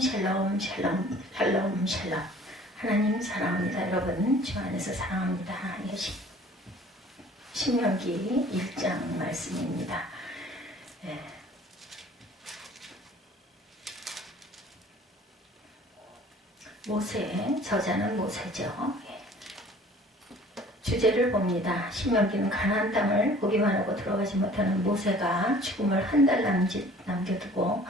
샬롬 샬롬 샬롬 샬롬. 하나님 사랑합니다. 여러분 주 안에서 사랑합니다. 신명기 1장 말씀입니다. 모세, 저자는 모세죠. 주제를 봅니다. 신명기는 가나안 땅을 보기만 하고 들어가지 못하는 모세가 죽음을 한 달 남겨두고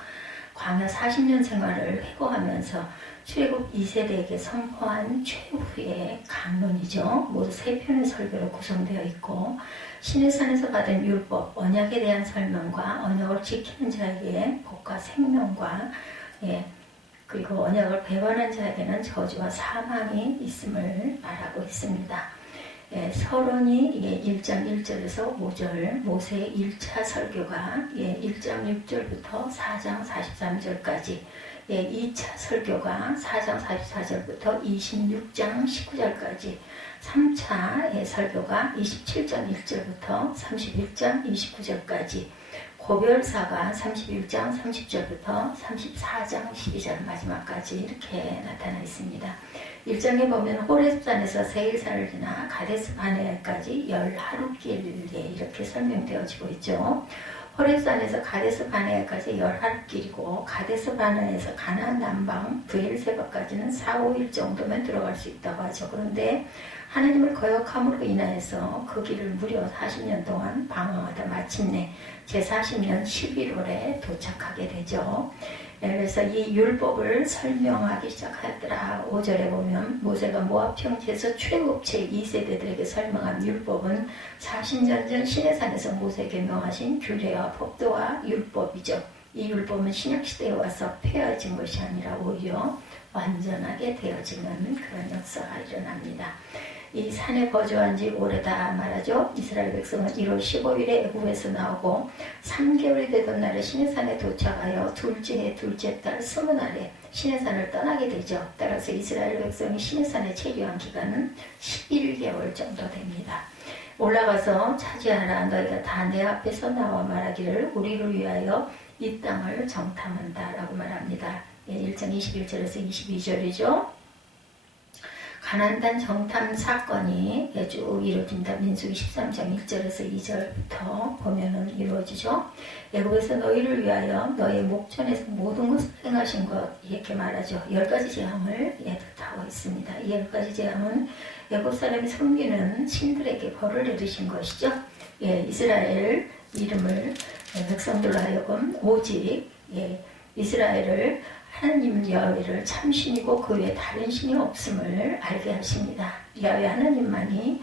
광야 40년 생활을 회고하면서 출애굽 2세대에게 선포한 최후의 강론이죠. 모두 3편의 설교로 구성되어 있고 시내산에서 받은 율법, 언약에 대한 설명과 언약을 지키는 자에게 복과 생명과 그리고 언약을 배반한 자에게는 저주와 사망이 있음을 말하고 있습니다. 서론이 1장 1절에서 5절, 모세의 1차 설교가 1장 6절부터 4장 43절까지, 2차 설교가 4장 44절부터 26장 19절까지, 3차 설교가 27장 1절부터 31장 29절까지, 고별사가 31장 30절부터 34장 12절 마지막까지 이렇게 나타나 있습니다. 1장에 보면 호렙산에서 세일산을 지나 가데스 바네아까지 10하루길에 이렇게 설명되어지고 있죠. 호렙산에서 가데스 바네아까지 10하루길이고 가데스 바네아에서 가나안 남방 브엘세바까지는 4, 5일 정도면 들어갈 수 있다고 하죠. 그런데 하나님을 거역함으로 인하여서 그 길을 무려 40년 동안 방황하다 마침내 제40년 11월에 도착하게 되죠. 그래서 이 율법을 설명하기 시작하더라. 5절에 보면 모세가 모압 평지에서 출애굽 제2세대들에게 설명한 율법은 40년 전 시내산에서 모세에게 명하신 규례와 법도와 율법이죠. 이 율법은 신약시대에 와서 폐허진 것이 아니라 오히려 완전하게 되어지는 그런 역사가 일어납니다. 이 산에 거주한 지 오래다 말하죠. 이스라엘 백성은 1월 15일에 애굽에서 나오고 3개월이 되던 날에 시내산에 도착하여 둘째 해 둘째 달 20날에 시내산을 떠나게 되죠. 따라서 이스라엘 백성이 시내산에 체류한 기간은 11개월 정도 됩니다. 올라가서 차지하라. 너희가 다 내 앞에서 나와 말하기를 우리를 위하여 이 땅을 정탐한다 라고 말합니다. 1장 21절에서 22절이죠. 가나안 땅 정탐 사건이 쭉 이루어진다. 민수기 13장 1절에서 2절부터 보면은 이루어지죠. 애굽에서 너희를 위하여 너희 목전에서 모든 것을 행하신 것 이렇게 말하죠. 10가지 재앙을 뜻하고 있습니다. 이 10가지 재앙은 애굽 사람이 섬기는 신들에게 벌을 내리신 것이죠. 이스라엘 이름을 백성들로 하여금 오직 이스라엘을 하나님 야훼를 참신이고 그 외에 다른 신이 없음을 알게 하십니다. 야훼 하나님만이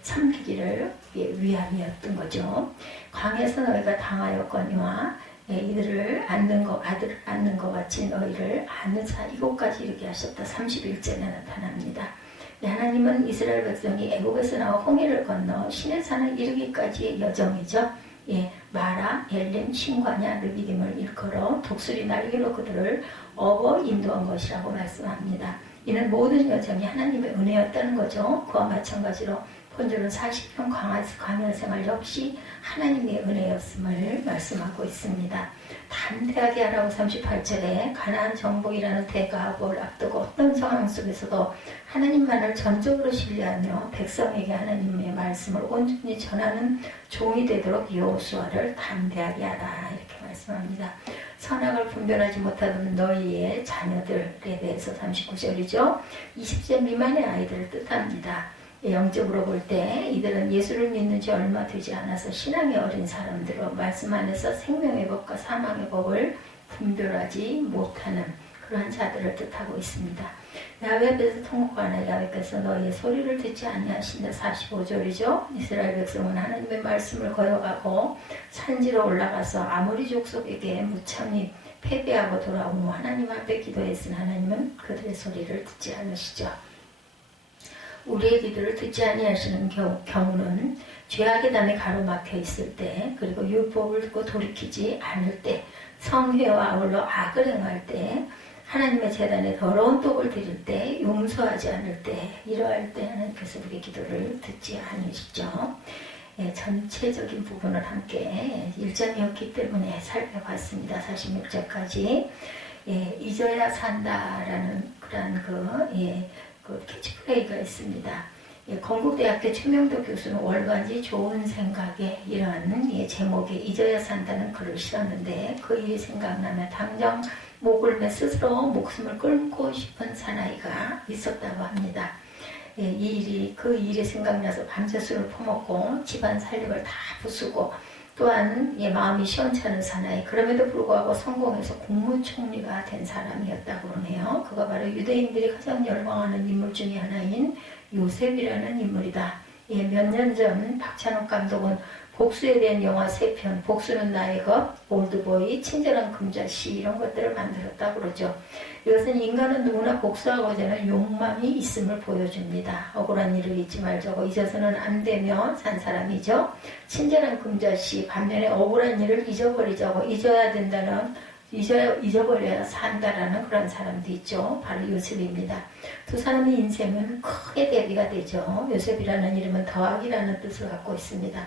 섬기기를 위함이었던 거죠. 광야에서 너희가 당하였거니와 이들을 아들 안는 것 같이 너희를 아는 자 이곳까지 이르게 하셨다. 31절에 나타납니다. 하나님은 이스라엘 백성이 애굽에서 나와 홍해를 건너 시내산을 이르기까지의 여정이죠. 마라, 엘렘, 신과냐, 르비딤을 일컬어 독수리 날개로 그들을 업어 인도한 것이라고 말씀합니다. 이는 모든 여정이 하나님의 은혜였다는 거죠. 그와 마찬가지로 본절은 40년 광야 생활 역시 하나님의 은혜였음을 말씀하고 있습니다. 담대하게 하라고 38절에 가나안 정복이라는 대가업을 앞두고 어떤 상황 속에서도 하나님만을 전적으로 신뢰하며 백성에게 하나님의 말씀을 온전히 전하는 종이 되도록 여호수아를 담대하게 하라 이렇게 말씀합니다. 선악을 분별하지 못하던 너희의 자녀들에 대해서 39절이죠. 20세 미만의 아이들을 뜻합니다. 영적으로 볼 때 이들은 예수를 믿는 지 얼마 되지 않아서 신앙이 어린 사람들로 말씀 안에서 생명의 법과 사망의 법을 분별하지 못하는 그러한 자들을 뜻하고 있습니다. 야훼 앞에서 통곡하나 야훼께서 너희의 소리를 듣지 아니하신다. 45절이죠. 이스라엘 백성은 하나님의 말씀을 거역하고 산지로 올라가서 아모리 족속에게 무참히 패배하고 돌아온 후 하나님 앞에 기도했으나 하나님은 그들의 소리를 듣지 않으시죠. 우리의 기도를 듣지 아니하시는 경우는 죄악의 담에 가로막혀 있을 때, 그리고 율법을 듣고 돌이키지 않을 때, 성회와 아울러 악을 행할 때, 하나님의 제단에 더러운 떡을 드릴 때, 용서하지 않을 때, 이러할 때 하나님께서 우리의 기도를 듣지 않으시죠. 전체적인 부분을 함께 1장이었기 때문에 살펴봤습니다. 46절까지. 예, 잊어야 산다라는 그런 그 캐치프레이즈가 있습니다. 예, 건국대학교 최명도 교수는 월간지 좋은 생각에 이러한 제목에 잊어야 산다는 글을 실었는데 그 일이 생각나면 당장 목을 매 스스로 목숨을 끊고 싶은 사나이가 있었다고 합니다. 예, 그 일이 생각나서 밤새 술을 퍼먹고 집안 살림을 다 부수고 또한 마음이 시원찮은 사나이, 그럼에도 불구하고 성공해서 국무총리가 된 사람이었다고 그러네요. 그가 바로 유대인들이 가장 열광하는 인물 중에 하나인 요셉이라는 인물이다. 예, 몇 년 전 박찬욱 감독은 복수에 대한 영화 3편, 복수는 나의 것, 올드보이, 친절한 금자씨 이런 것들을 만들었다고 그러죠. 이것은 인간은 누구나 복수하고자 하는 욕망이 있음을 보여줍니다. 억울한 일을 잊지 말자고 잊어서는 안 되며 산 사람이죠. 친절한 금자씨, 반면에 억울한 일을 잊어버리자고 잊어버려야 산다라는 그런 사람도 있죠. 바로 요셉입니다. 두 사람의 인생은 크게 대비가 되죠. 요셉이라는 이름은 더하기라는 뜻을 갖고 있습니다.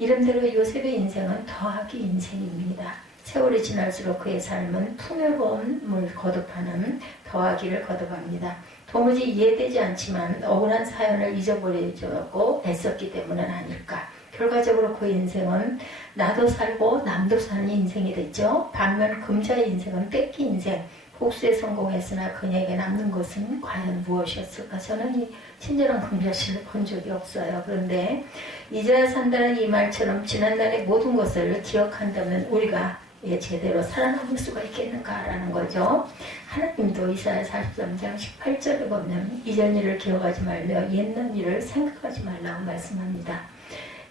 이름대로 요셉의 인생은 더하기 인생입니다. 세월이 지날수록 그의 삶은 풍요로움을 거듭하는 더하기를 거듭합니다. 도무지 이해되지 않지만 억울한 사연을 잊어버리려고 애썼기 때문은 아닐까. 결과적으로 그 인생은 나도 살고 남도 사는 인생이 됐죠. 반면 금자의 인생은 뺏기 인생, 복수에 성공했으나 그녀에게 남는 것은 과연 무엇이었을까? 저는 이 친절한 금자씨를 본 적이 없어요. 그런데 잊어야 산다는 이 말처럼 지난날의 모든 것을 기억한다면 우리가 제대로 살아남을 수가 있겠는가라는 거죠. 하나님도 이사야 43장 18절에 보면 이전 일을 기억하지 말며 옛날 일을 생각하지 말라고 말씀합니다.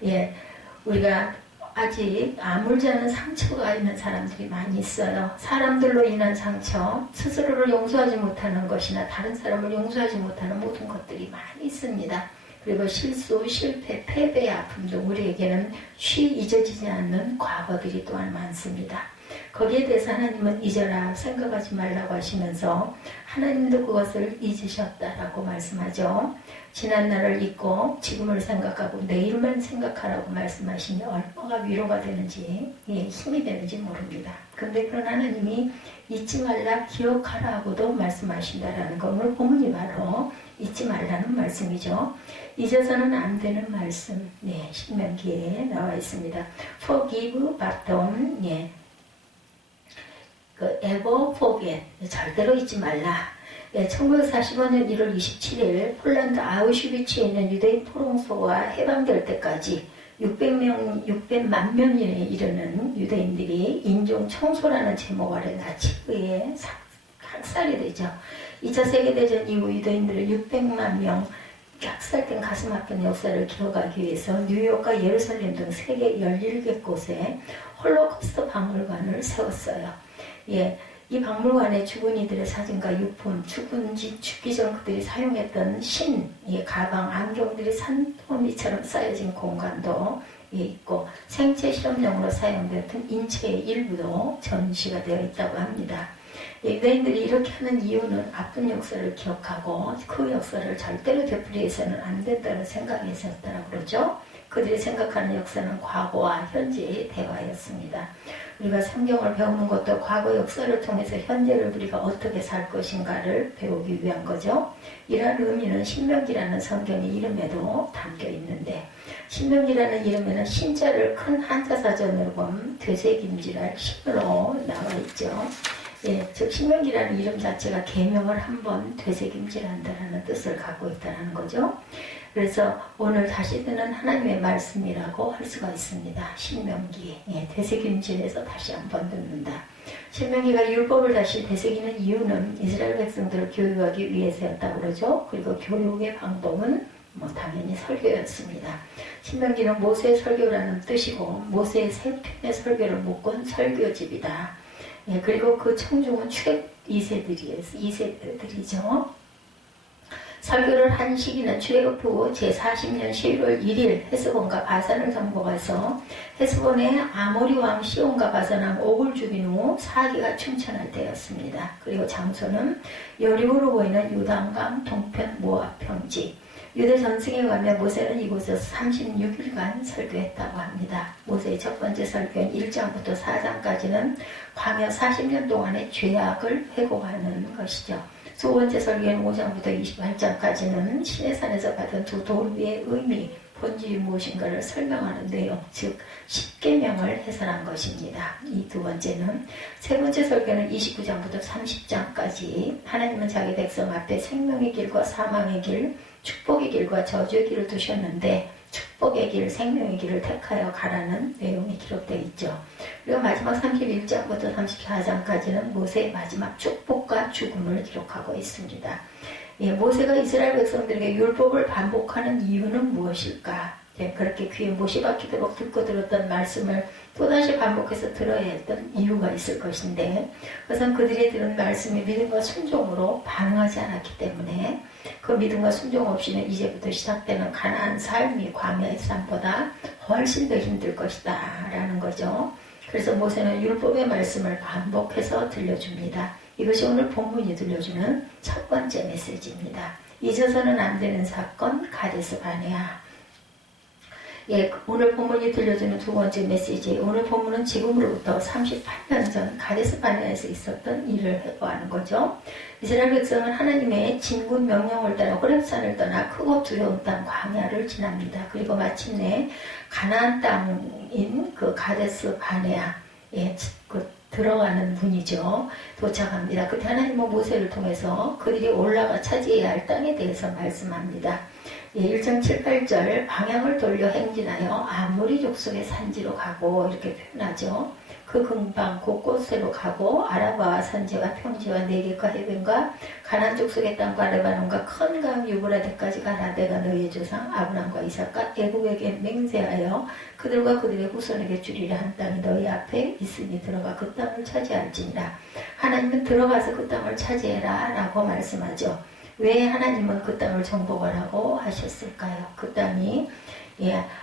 예, 우리가 아직 아물지 않은 상처가 있는 사람들이 많이 있어요. 사람들로 인한 상처, 스스로를 용서하지 못하는 것이나 다른 사람을 용서하지 못하는 모든 것들이 많이 있습니다. 그리고 실수, 실패, 패배의 아픔도 우리에게는 쉬 잊어지지 않는 과거들이 또한 많습니다. 거기에 대해서 하나님은 잊어라, 생각하지 말라고 하시면서 하나님도 그것을 잊으셨다라고 말씀하죠. 지난 날을 잊고 지금을 생각하고 내일만 생각하라고 말씀하시니 얼마나 위로가 되는지 힘이 되는지 모릅니다. 그런데 그런 하나님이 잊지 말라, 기억하라고도 말씀하신다라는 거, 오늘 본문이 바로 잊지 말라는 말씀이죠. 잊어서는 안 되는 말씀, 신명기에 나와 있습니다. Forgive but don't, ever forget, 절대로 잊지 말라. 1945년 1월 27일 폴란드 아우슈비츠에 있는 유대인 포롱소가 해방될 때까지 600만 명에 이르는 유대인들이 인종 청소라는 제목 아래 나치에 학살이 되죠. 2차 세계대전 이후 유대인들을 600만 명 학살된 가슴 아픈 역사를 기억하기 위해서 뉴욕과 예루살렘 등 세계 17곳에 홀로코스트 박물관을 세웠어요. 이 박물관에 죽은 이들의 사진과 유품, 죽기 전 그들이 사용했던 가방, 안경들이 산더미처럼 쌓여진 공간도 있고 생체 실험용으로 사용되었던 인체의 일부도 전시가 되어 있다고 합니다. 유대인들이 이렇게 하는 이유는 아픈 역사를 기억하고 그 역사를 절대로 되풀이해서는 안 된다는 생각이 있었다고 그러죠. 그들이 생각하는 역사는 과거와 현재의 대화였습니다. 우리가 성경을 배우는 것도 과거 역사를 통해서 현재를 우리가 어떻게 살 것인가를 배우기 위한 거죠. 이러한 의미는 신명기라는 성경의 이름에도 담겨 있는데, 신명기라는 이름에는 신자를 큰 한자 사전으로 보면 되새김질할 신으로 나와 있죠. 즉 신명기라는 이름 자체가 계명을 한번 되새김질한다는 뜻을 갖고 있다는 거죠. 그래서 오늘 다시 듣는 하나님의 말씀이라고 할 수가 있습니다. 신명기, 되새김질해서 다시 한번 듣는다. 신명기가 율법을 다시 되새기는 이유는 이스라엘 백성들을 교육하기 위해서였다고 그러죠. 그리고 교육의 방법은 당연히 설교였습니다. 신명기는 모세의 설교라는 뜻이고 모세의 세 편의 설교를 묶은 설교집이다. 그리고 그 청중은 출애굽 2세들이죠. 설교를 한 시기는 출애굽 후 제40년 11월 1일 헤스본과 바산을 정복해서 헤스본의 아모리 왕 시온과 바산왕 옥을 죽인 후 4기가 충천할 때였습니다. 그리고 장소는 여리고로 보이는 요단강 동편 모압 평지. 유대 전승에 가면 모세는 이곳에서 36일간 설교했다고 합니다. 모세의 첫 번째 설교인 1장부터 4장까지는 광야 40년 동안의 죄악을 회고하는 것이죠. 두 번째 설교인 5장부터 28장까지는 시내산에서 받은 두 돌비의 의미, 본질이 무엇인가를 설명하는 내용, 즉 십계명을 해설한 것입니다. 이 두 번째는 세 번째 설교는 29장부터 30장까지 하나님은 자기 백성 앞에 생명의 길과 사망의 길, 축복의 길과 저주의 길을 두셨는데 축복의 길, 생명의 길을 택하여 가라는 내용이 기록되어 있죠. 그리고 마지막 31장부터 34장까지는 모세의 마지막 축복과 죽음을 기록하고 있습니다. 예, 모세가 이스라엘 백성들에게 율법을 반복하는 이유는 무엇일까? 예, 그렇게 귀에 못이 박히도록 듣고 들었던 말씀을 또다시 반복해서 들어야 했던 이유가 있을 것인데, 우선 그들이 들은 말씀이 믿음과 순종으로 반응하지 않았기 때문에 그 믿음과 순종 없이는 이제부터 시작되는 가나안 삶이 광야의 삶보다 훨씬 더 힘들 것이다 라는 거죠. 그래서 모세는 율법의 말씀을 반복해서 들려줍니다. 이것이 오늘 본문이 들려주는 첫 번째 메시지입니다. 잊어서는 안 되는 사건, 가데스 바네아. 예, 오늘 본문이 들려주는 두 번째 메시지. 오늘 본문은 지금으로부터 38년 전 가데스 바네아에서 있었던 일을 회고하는 거죠. 이스라엘 백성은 하나님의 진군 명령을 따라 호렙산을 떠나 크고 두려운 땅 광야를 지납니다. 그리고 마침내 가나안 땅인 그 가데스 바네아, 예, 들어가는 문이죠. 도착합니다. 그때 하나님은 모세를 통해서 그들이 올라가 차지해야 할 땅에 대해서 말씀합니다. 예, 1장 7, 8절 방향을 돌려 행진하여 아모리 족속의 산지로 가고 이렇게 표현하죠. 그 근방 곳곳으로 가고 아라바 산지와 평지와 네겝과 해변과 가나안 족속의 땅과 레바논과 큰 강 유브라데까지 가라. 내가 너희의 조상 아브람과 이삭과 애국에게 맹세하여 그들과 그들의 후손에게 주리라 한 땅이 너희 앞에 있으니 들어가 그 땅을 차지할지니라. 하나님은 들어가서 그 땅을 차지해라 라고 말씀하죠. 왜 하나님은 그 땅을 정복하라고 하셨을까요? 그 땅이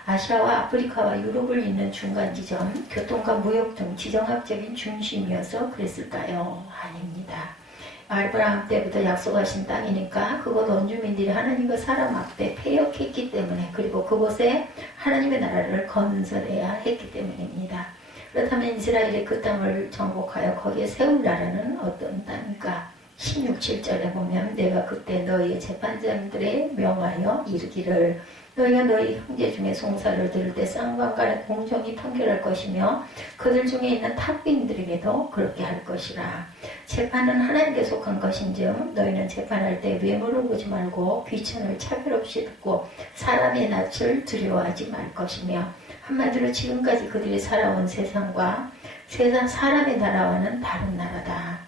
아시아와 아프리카와 유럽을 잇는 중간 지점, 교통과 무역 등 지정학적인 중심이어서 그랬을까요? 아닙니다. 아브라함 때부터 약속하신 땅이니까 그곳 원주민들이 하나님과 사람 앞에 패역했기 때문에, 그리고 그곳에 하나님의 나라를 건설해야 했기 때문입니다. 그렇다면 이스라엘이 그 땅을 정복하여 거기에 세울 나라는 어떤 땅일까? 16, 7절에 보면 내가 그때 너희의 재판장들에 명하여 이르기를 너희가 너희 형제 중에 송사를 들을 때 쌍방간에 공정히 판결할 것이며 그들 중에 있는 탑빈들에게도 그렇게 할 것이라. 재판은 하나님께 속한 것인즉 너희는 재판할 때 외모를 보지 말고 귀천을 차별 없이 듣고 사람의 낯을 두려워하지 말 것이며, 한마디로 지금까지 그들이 살아온 세상과 세상 사람의 나라와는 다른 나라다.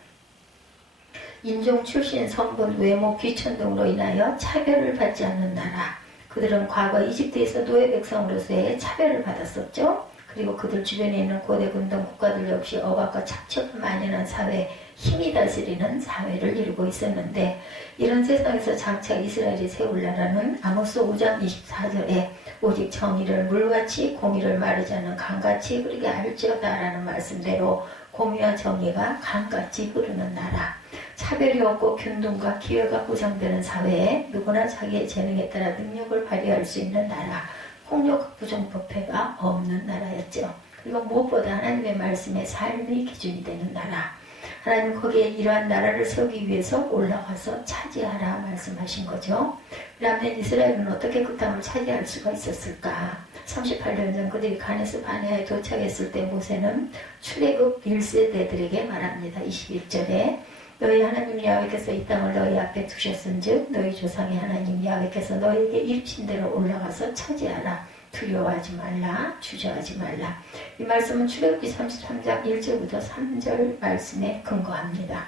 인종, 출신, 성분, 외모, 귀천 등으로 인하여 차별을 받지 않는 나라. 그들은 과거 이집트에서 노예 백성으로서의 차별을 받았었죠. 그리고 그들 주변에 있는 고대 근동 국가들 역시 억압과 착취가 만연한 사회, 힘이 다스리는 사회를 이루고 있었는데, 이런 세상에서 장차 이스라엘이 세울 나라는 아모스 5장 24절에 오직 정의를 물같이 공의를 마르지 않는 강같이 흐르게 할지어다 라는 말씀대로 공의와 정의가 강같이 흐르는 나라, 차별이 없고 균등과 기회가 보장되는 사회에 누구나 자기의 재능에 따라 능력을 발휘할 수 있는 나라, 폭력, 부정부패가 없는 나라였죠. 그리고 무엇보다 하나님의 말씀에 삶의 기준이 되는 나라, 하나님은 거기에 이러한 나라를 세우기 위해서 올라가서 차지하라 말씀하신 거죠. 그러면 이스라엘은 어떻게 그 땅을 차지할 수가 있었을까? 38년 전 그들이 가데스 바네아에 도착했을 때 모세는 출애굽 1세대들에게 말합니다. 21절에 너희 하나님 야훼께서 이 땅을 너희 앞에 두셨은즉 너희 조상의 하나님 야훼께서 너희에게 이르신 대로 올라가서 차지하라. 두려워하지 말라, 주저하지 말라. 이 말씀은 출애굽기 33장 1절부터 3절 말씀에 근거합니다.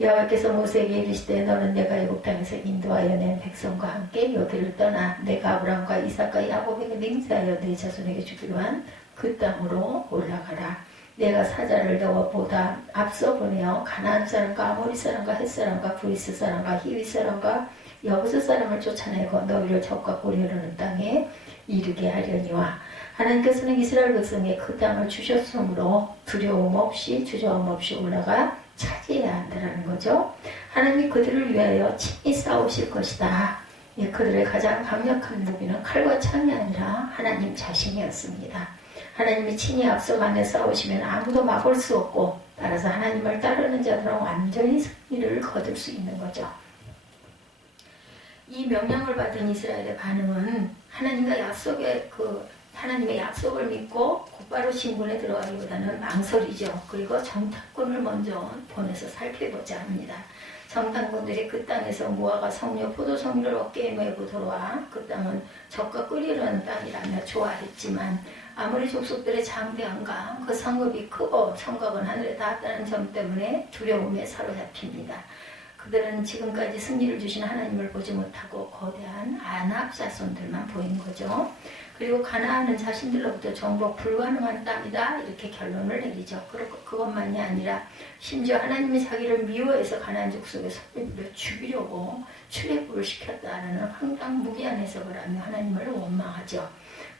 여호와께서 모세에게 이르시되 너는 내가 애굽 땅에서 인도하여 낸 백성과 함께 여기를 떠나 내가 아브람과 이삭과 야곱에게 맹세하여 네 자손에게 주기로 한 그 땅으로 올라가라. 내가 사자를 너보다 앞서 보내어 가나안 사람과 아모리 사람과 헷 사람과 브리스 사람과 히위 사람과 여부스 사람을 쫓아내고 너희를 적과 고려하는 땅에 이르게 하려니와, 하나님께서는 이스라엘 백성에 그 땅을 주셨으므로 두려움 없이 주저함 없이 올라가 차지해야 한다는 거죠. 하나님이 그들을 위하여 친히 싸우실 것이다. 그들의 가장 강력한 무기는 칼과 창이 아니라 하나님 자신이었습니다. 하나님이 친히 앞서가며 싸우시면 아무도 막을 수 없고 따라서 하나님을 따르는 자들은 완전히 승리를 거둘 수 있는 거죠. 이 명령을 받은 이스라엘의 반응은 하나님의 약속을 믿고 곧바로 진군에 들어가기보다는 망설이죠. 그리고 정탐꾼을 먼저 보내서 살펴보자 합니다. 정탐꾼들이 그 땅에서 무화과 성류 포도송이를 어깨에 메고 돌아와 그 땅은 적과 끓이려는 땅이라며 좋아했지만 아무리 족속들의 장대함과 그 성읍이 크고 성곽은 하늘에 닿았다는 점 때문에 두려움에 사로잡힙니다. 그들은 지금까지 승리를 주신 하나님을 보지 못하고 거대한 아낙 자손들만 보인 거죠. 그리고 가나안은 자신들로부터 정복 불가능한 땅이다 이렇게 결론을 내리죠. 그것만이 아니라 심지어 하나님이 자기를 미워해서 가나안 족속의 손을 죽이려고 출애굽을 시켰다는 황당무계한 해석을 하며 하나님을 원망하죠.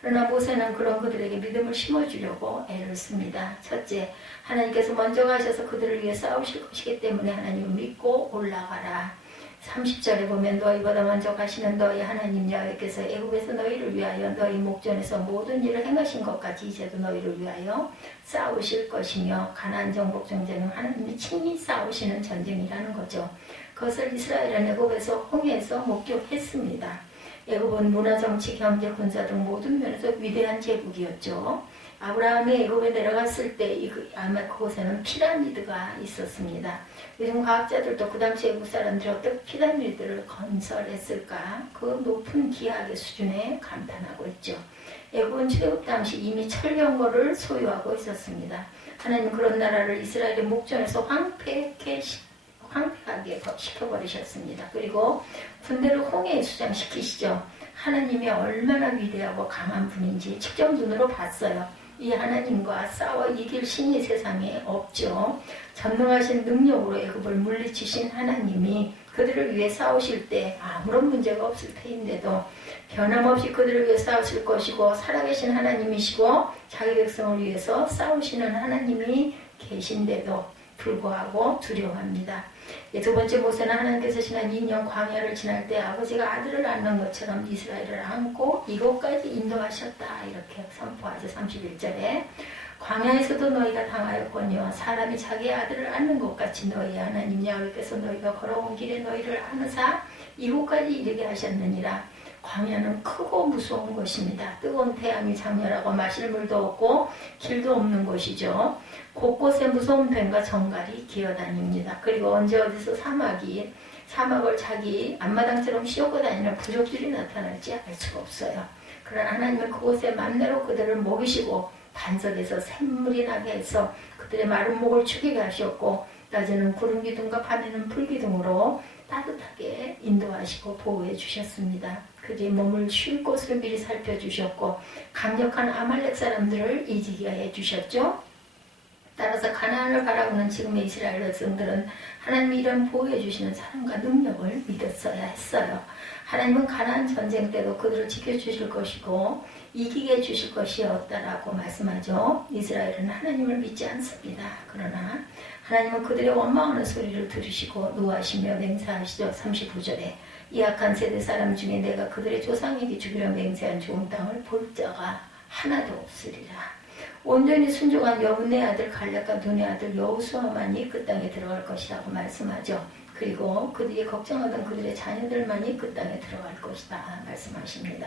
그러나 모세는 그런 그들에게 믿음을 심어주려고 애를 씁니다. 첫째, 하나님께서 먼저 가셔서 그들을 위해 싸우실 것이기 때문에 하나님을 믿고 올라가라. 30절에 보면 너희보다 먼저 가시는 너희 하나님 여호와께서 애굽에서 너희를 위하여 너희 목전에서 모든 일을 행하신 것 같이 이제도 너희를 위하여 싸우실 것이며 가나안 정복 전쟁은 하나님이 친히 싸우시는 전쟁이라는 거죠. 그것을 이스라엘은 애굽에서 홍해에서 목격했습니다. 애굽은 문화, 정치, 경제, 군사 등 모든 면에서 위대한 제국이었죠. 아브라함이 애굽에 내려갔을 때 아마 그곳에는 피라미드가 있었습니다. 요즘 과학자들도 그 당시 애굽 사람들이 어떻게 피라미드를 건설했을까 그 높은 기하의 수준에 감탄하고 있죠. 애굽은 출애굽 당시 이미 철경거를 소유하고 있었습니다. 하나님 그런 나라를 이스라엘의 목전에서 황폐하게 시켜버리셨습니다. 그리고 군대를 홍해에 수장시키시죠. 하나님이 얼마나 위대하고 강한 분인지 직접 눈으로 봤어요. 이 하나님과 싸워 이길 신이 세상에 없죠. 전능하신 능력으로 애굽을 물리치신 하나님이 그들을 위해 싸우실 때 아무런 문제가 없을 테인데도 변함없이 그들을 위해 싸우실 것이고 살아계신 하나님이시고 자기 백성을 위해서 싸우시는 하나님이 계신데도 불구하고 두려워합니다. 두 번째 모세는 하나님께서 지난 2년 광야를 지날 때 아버지가 아들을 안는 것처럼 이스라엘을 안고 이곳까지 인도하셨다 이렇게 선포하죠. 31절에 광야에서도 너희가 당하였거니와 사람이 자기 아들을 안는 것 같이 너희 하나님 여호와께서 너희가 걸어온 길에 너희를 안으사 이곳까지 이르게 하셨느니라. 광야는 크고 무서운 곳입니다. 뜨거운 태양이 장렬하고 마실 물도 없고 길도 없는 곳이죠. 곳곳에 무서운 뱀과 정갈이 기어다닙니다. 그리고 언제 어디서 사막을 자기 앞마당처럼 씌우고 다니는 부족들이 나타날지 알 수가 없어요. 그러나 하나님은 그곳에 맘대로 그들을 먹이시고 반석에서 샘물이 나게 해서 그들의 마른 목을 축이게 하셨고 낮에는 구름 기둥과 밤에는 불 기둥으로 따뜻하게 인도하시고 보호해 주셨습니다. 그들이 몸을 쉴 곳을 미리 살펴주셨고 강력한 아말렉 사람들을 이기게 해주셨죠. 따라서 가나안을 바라보는 지금의 이스라엘 백성들은 하나님이 이런 보호해 주시는 사랑과 능력을 믿었어야 했어요. 하나님은 가나안 전쟁 때도 그들을 지켜주실 것이고 이기게 해주실 것이었다라고 말씀하죠. 이스라엘은 하나님을 믿지 않습니다. 그러나 하나님은 그들의 원망하는 소리를 들으시고 노하시며 맹세하시죠. 39절에 이 악한 세대 사람 중에 내가 그들의 조상에게 주기로 맹세한 좋은 땅을 볼 자가 하나도 없으리라. 온전히 순종한 여분의 아들 갈렙과 눈의 아들 여호수아만이 그 땅에 들어갈 것이라고 말씀하죠. 그리고 그들이 걱정하던 그들의 자녀들만이 그 땅에 들어갈 것이다 말씀하십니다.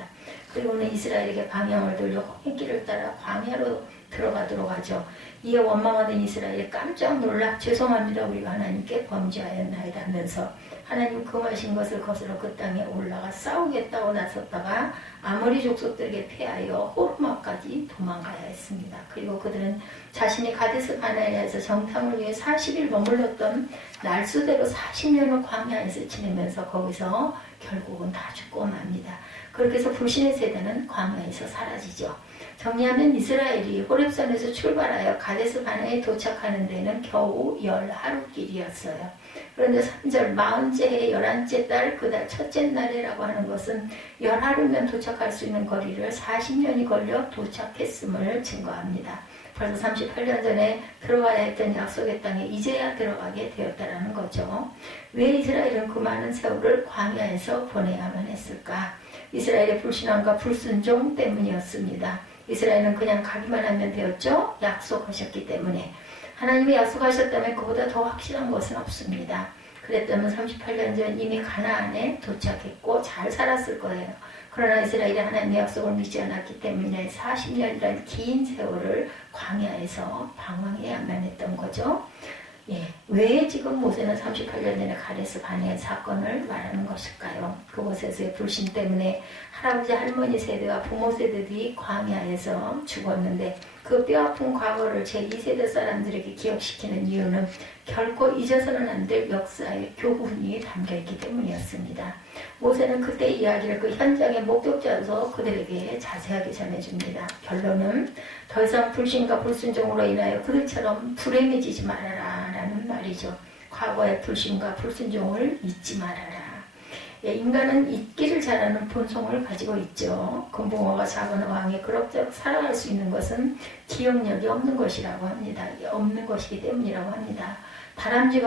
그리고는 이스라엘에게 방향을 돌려 홍해길을 따라 광야로 들어가도록 하죠. 이에 원망하던 이스라엘이 깜짝 놀라 죄송합니다. 우리가 하나님께 범죄하였나이다 하면서 하나님 금하신 것을 거스러 그 땅에 올라가 싸우겠다고 나섰다가 아모리 족속들에게 패하여 호르마까지 도망가야 했습니다. 그리고 그들은 자신이 가데스 바네아에서 정탐을 위해 40일 머물렀던 날수대로 40년을 광야에서 지내면서 거기서 결국은 다 죽고 맙니다. 그렇게 해서 불신의 세대는 광야에서 사라지죠. 정리하면 이스라엘이 호렙산에서 출발하여 가데스 바네아에 도착하는 데는 겨우 10하루길이었어요. 그런데 3절 40째 해 11째 달 그 달 첫째 날이라고 하는 것은 10하루면 도착할 수 있는 거리를 40년이 걸려 도착했음을 증거합니다. 벌써 38년 전에 들어가야 했던 약속의 땅에 이제야 들어가게 되었다라는 거죠. 왜 이스라엘은 그 많은 세월을 광야에서 보내야만 했을까? 이스라엘의 불신앙과 불순종 때문이었습니다. 이스라엘은 그냥 가기만 하면 되었죠? 약속하셨기 때문에. 하나님이 약속하셨다면 그보다 더 확실한 것은 없습니다. 그랬다면 38년 전 이미 가나안에 도착했고 잘 살았을 거예요. 그러나 이스라엘이 하나님의 약속을 믿지 않았기 때문에 40년이라는 긴 세월을 광야에서 방황해야만 했던 거죠. 왜 지금 모세는 38년 전에 가데스 바네아 사건을 말하는 것일까요? 그곳에서의 불신 때문에 할아버지 할머니 세대와 부모 세대들이 광야에서 죽었는데 그 뼈아픈 과거를 제2세대 사람들에게 기억시키는 이유는 결코 잊어서는 안 될 역사의 교훈이 담겨있기 때문이었습니다. 모세는 그때 이야기를 그 현장의 목격자로서 그들에게 자세하게 전해줍니다. 결론은 더 이상 불신과 불순종으로 인하여 그들처럼 불행해지지 말아라 라는 말이죠. 과거의 불신과 불순종을 잊지 말아라. 인간은 잊기를 잘하는 본성을 가지고 있죠. 금붕어가 작은 어항에 그럭저럭 살아갈 수 있는 것은 기억력이 없는 것이라고 합니다. 없는 것이기 때문이라고 합니다. 다람쥐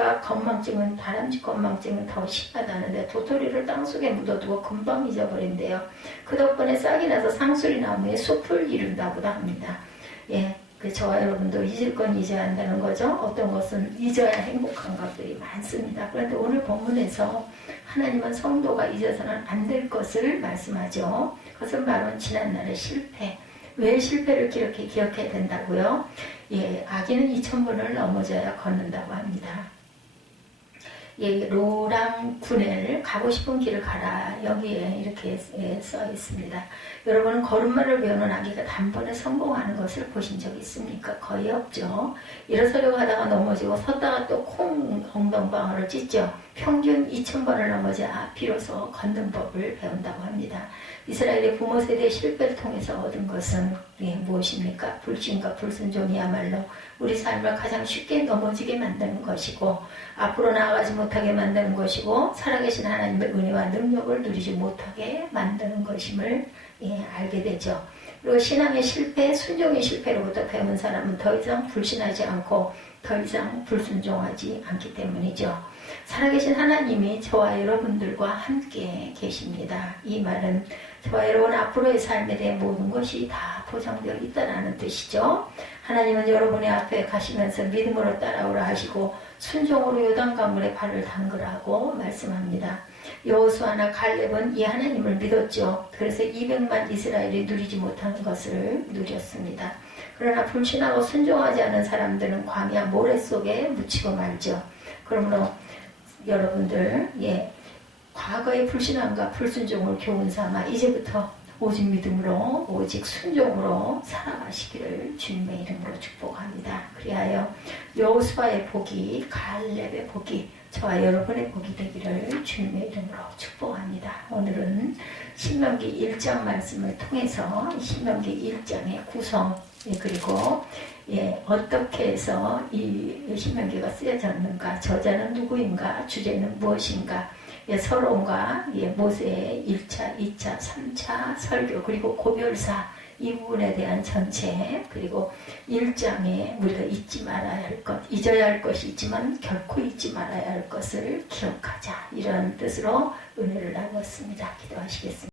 건망증은 더 심하다는데 도토리를 땅속에 묻어두고 금방 잊어버린대요. 그 덕분에 싹이 나서 상수리 나무에 숲을 이룬다고도 합니다. 저와 여러분도 잊을 건 잊어야 한다는 거죠. 어떤 것은 잊어야 행복한 것들이 많습니다. 그런데 오늘 본문에서 하나님은 성도가 잊어서는 안 될 것을 말씀하죠. 그것은 바로 지난날의 실패. 왜 실패를 이렇게 기억해야 된다고요? 아기는 2000번을 넘어져야 걷는다고 합니다. 로랑 구넬 가고 싶은 길을 가라. 여기에 이렇게 써 있습니다. 여러분은 걸음마를 배우는 아기가 단번에 성공하는 것을 보신 적 있습니까? 거의 없죠. 일어서려고 하다가 넘어지고 섰다가 또 콩 엉덩방아를 찢죠. 평균 2000번을 넘어져야 비로소 걷는 법을 배운다고 합니다. 이스라엘의 부모 세대의 실패를 통해서 얻은 것은 무엇입니까? 불신과 불순종이야말로 우리 삶을 가장 쉽게 넘어지게 만드는 것이고 앞으로 나아가지 못하게 만드는 것이고 살아계신 하나님의 은혜와 능력을 누리지 못하게 만드는 것임을 알게 되죠. 그리고 신앙의 실패, 순종의 실패로부터 배운 사람은 더 이상 불신하지 않고 더 이상 불순종하지 않기 때문이죠. 살아계신 하나님이 저와 여러분들과 함께 계십니다. 이 말은 저와 여러분 앞으로의 삶에 대해 모든 것이 다 보장되어 있다는 뜻이죠. 하나님은 여러분의 앞에 가시면서 믿음으로 따라오라 하시고 순종으로 요단강물에 발을 담그라고 말씀합니다. 여호수아나 갈렙은 이 하나님을 믿었죠. 그래서 200만 이스라엘이 누리지 못하는 것을 누렸습니다. 그러나 불신하고 순종하지 않은 사람들은 광야 모래 속에 묻히고 말죠. 그러므로 여러분들 과거의 불신함과 불순종을 교훈 삼아 이제부터 오직 믿음으로 오직 순종으로 살아가시기를 주님의 이름으로 축복합니다. 그리하여 여호수아의 복이 갈렙의 복이 저와 여러분의 복이 되기를 주님의 이름으로 축복합니다. 오늘은 신명기 1장 말씀을 통해서 신명기 1장의 구성 그리고 어떻게 해서 이 신명기가 쓰여졌는가, 저자는 누구인가, 주제는 무엇인가, 서론과 모세의 1차, 2차, 3차 설교 그리고 고별사 이 부분에 대한 전체 그리고 1장에 우리가 잊지 말아야 할 것, 잊어야 할 것이 있지만 결코 잊지 말아야 할 것을 기억하자 이런 뜻으로 은혜를 나누었습니다. 기도하시겠습니다.